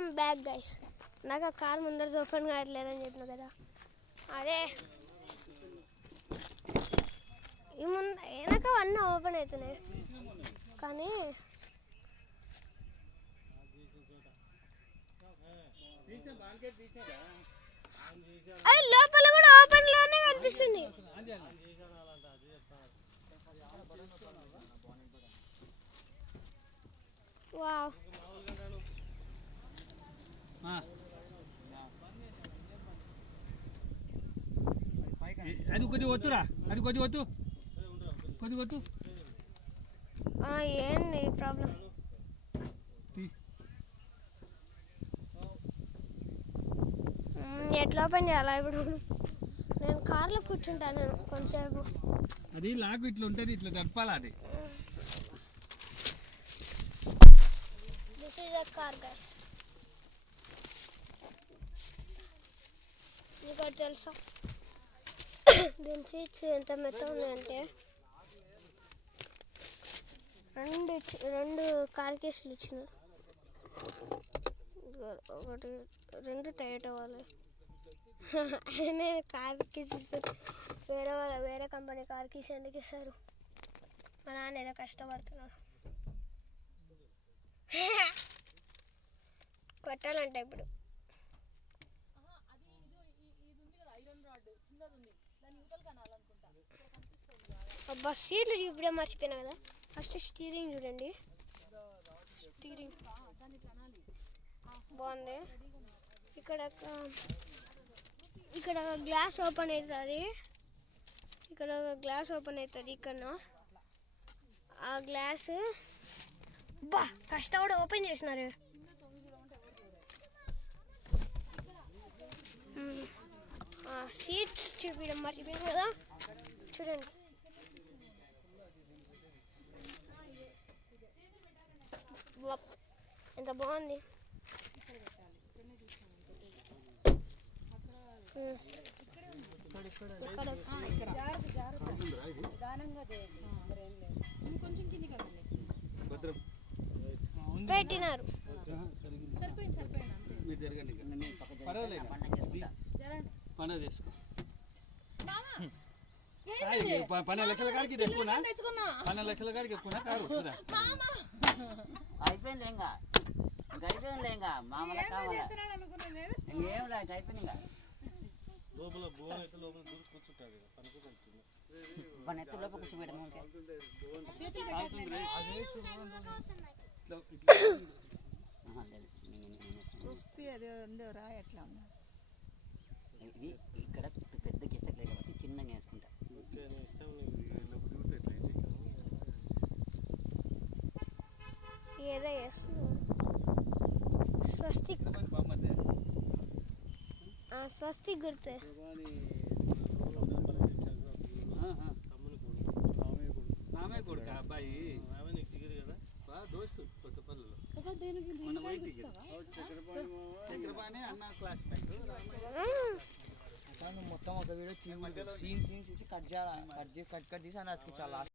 Welcome back guys. నాకు ఆ car ముందర ఓపెన్ కావట్లేదని చెప్పిన కదా, అదే ఈ ముందు వెనక అన్నీ ఓపెన్ అవుతున్నాయి కానీ అది లోపల కూడా ఓపెన్ లోనే కనిపిస్తుంది. వావ్, అది కొద్దిగా వద్దురా, అది కొద్దిగా వద్దు, కొద్దిగా వద్దు. ఏంది ప్రాబ్లం? ఎట్లా ఓపెన్ చేయాలా ఇప్పుడు? నేను కార్లో కూర్చుంటాను కొంచెంసేపు. అది లాక్ ఇట్లా ఉంటుంది, ఇట్లా జరపాలి. అది this is a car guys. మీకు తెలుసా దీని సీట్స్ ఎంత మెత్తగా ఉన్నాయంటే రెండు కార్ కేసులు ఇచ్చినారు. ఒకటి రెండు టయోటా వాళ్ళే. నేను కార్ కీస్ ఇస్తాను, వేరే కంపెనీ కార్ కీస్ ఎందుకు ఇస్తారు? మా నాన్న ఏదో కష్టపడుతున్నాడు కొట్టాలంట ఇప్పుడు. అబ్బా, సీట్లు చూపించడం మర్చిపోయినా కదా. ఫస్ట్ స్టీరింగ్ చూడండి, స్టీరింగ్ బాగుంది. ఇక్కడ గ్లాస్ ఓపెన్ అవుతుంది, ఇక్కడ గ్లాస్ ఓపెన్ అవుతుంది. ఇక్కడ ఆ గ్లాస్ బా కష్టపడి ఓపెన్ చేసినారు. సీట్స్ చూపించడం మర్చిపోయాను కదా, చూడండి. ఎంత బాగుంది. పెట్టినారు. పన్నెండు లక్షల కాడికి తెచ్చుకున్నా, 12 లక్షల కాడికి ఎక్కువ కారు అయిపోయింది. ఇంకా అయిపోయింది, ఇంకా మామూలు కావాలి ఇంకేం లేదు, అయిపోయింది. ఇంకా పని ఎత్తు లోపల కూర్చోబెట్టము. ఇది ఇక్కడ పెద్ద కిస్తకు లేదు కాబట్టి చిన్నగా వేసుకుంటా. ఏదో స్వస్తిక్ స్వస్తిక్ గుర్తు. నామే కొడుకు అబ్బాయి దోస్తు కొత్తపల్లిలో చక్రపాణి అన్న క్లాస్మేట్. మొత్తం ఒక వీడియో సీన్ తీసి కట్ చేయాలి, కట్ చేసి అని అతికించాలి.